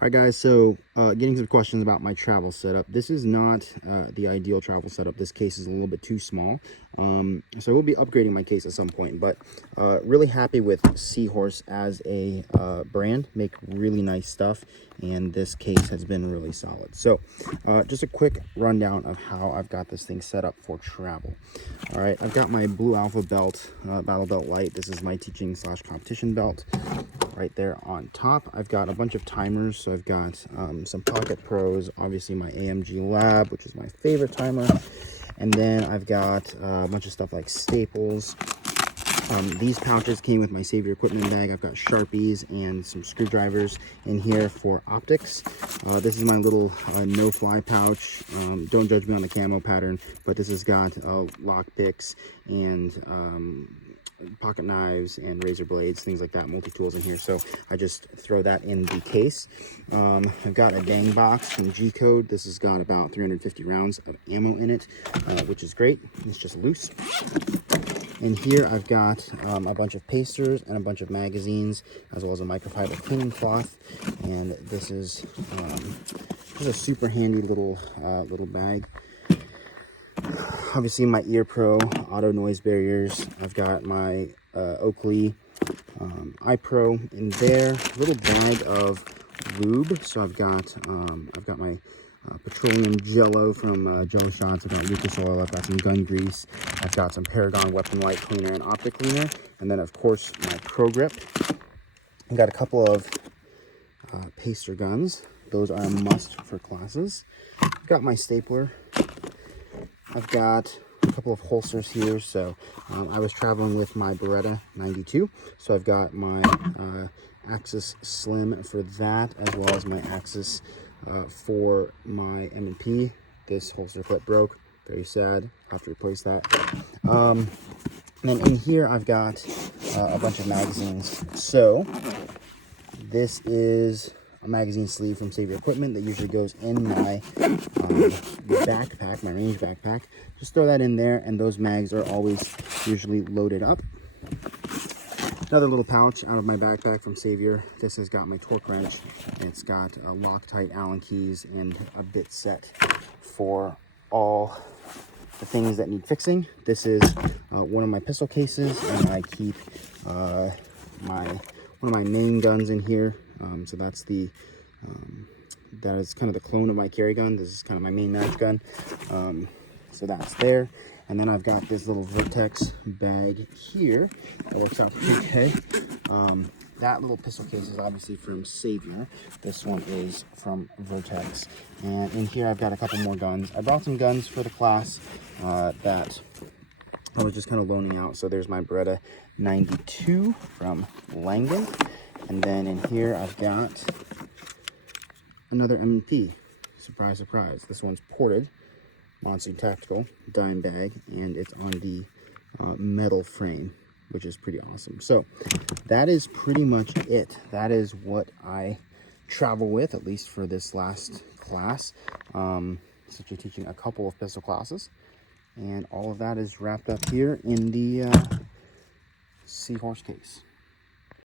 All right, guys, so getting some questions about my travel setup. This is not the ideal travel setup. This case is a little bit too small. So I will be upgrading my case at some point, but really happy with Seahorse as a brand. Make really nice stuff, and this case has been really solid. So just a quick rundown of how I've got this thing set up for travel. All right, I've got my Blue Alpha belt, Battle Belt Light. This is my teaching / competition belt. Right there on top, I've got a bunch of timers. So I've got some Pocket Pros, obviously my AMG Lab, which is my favorite timer, and then I've got a bunch of stuff like staples. These pouches came with my Savior equipment bag. I've got Sharpies and some screwdrivers in here for optics. This is my little no-fly pouch. Don't judge me on the camo pattern, but this has got lock picks and pocket knives and razor blades, things like that, multi-tools in here. So I just throw that in the case. I've got a dang box from G-Code. This has got about 350 rounds of ammo in it, which is great. It's just loose. And here I've got a bunch of pasters and a bunch of magazines, as well as a microfiber cleaning cloth. And this is a super handy little bag. Obviously my Ear Pro auto noise barriers. I've got my Oakley iPro in there. A little bag of lube. So I've got my petroleum jello from Jello Shots. I've got Lucas Oil. I've got some gun grease. I've got some Paragon weapon light cleaner and optic cleaner, and then of course my Pro Grip. I've got a couple of paster guns. Those are a must for classes. I've got my stapler. I've got a couple of holsters here. So I was traveling with my Beretta 92, so I've got my Axis Slim for that, as well as my Axis for my M&P. This holster clip broke. Very sad. I'll have to replace that. And then in here I've got a bunch of magazines. So this is a magazine sleeve from Savior Equipment that usually goes in my backpack, my range backpack. Just throw that in there, and those mags are always usually loaded up. Another little pouch out of my backpack from Savior. This has got my torque wrench. It's got Loctite Allen keys and a bit set for all the things that need fixing. This is one of my pistol cases, and I keep one of my main guns in here. So that's that is kind of the clone of my carry gun. This is kind of my main match gun. So that's there. And then I've got this little Vertex bag here that works out pretty okay. That little pistol case is obviously from Savior. This one is from Vertex. And in here I've got a couple more guns. I brought some guns for the class that I was just kind of loaning out. So there's my Beretta 92 from Langen. And then in here I've got another M&P. Surprise, surprise. This one's ported. Monster Tactical dime bag, and it's on the metal frame, which is pretty awesome. So that is pretty much it. That is what I travel with, at least for this last class. Since you're teaching a couple of pistol classes, and all of that is wrapped up here in the Seahorse case.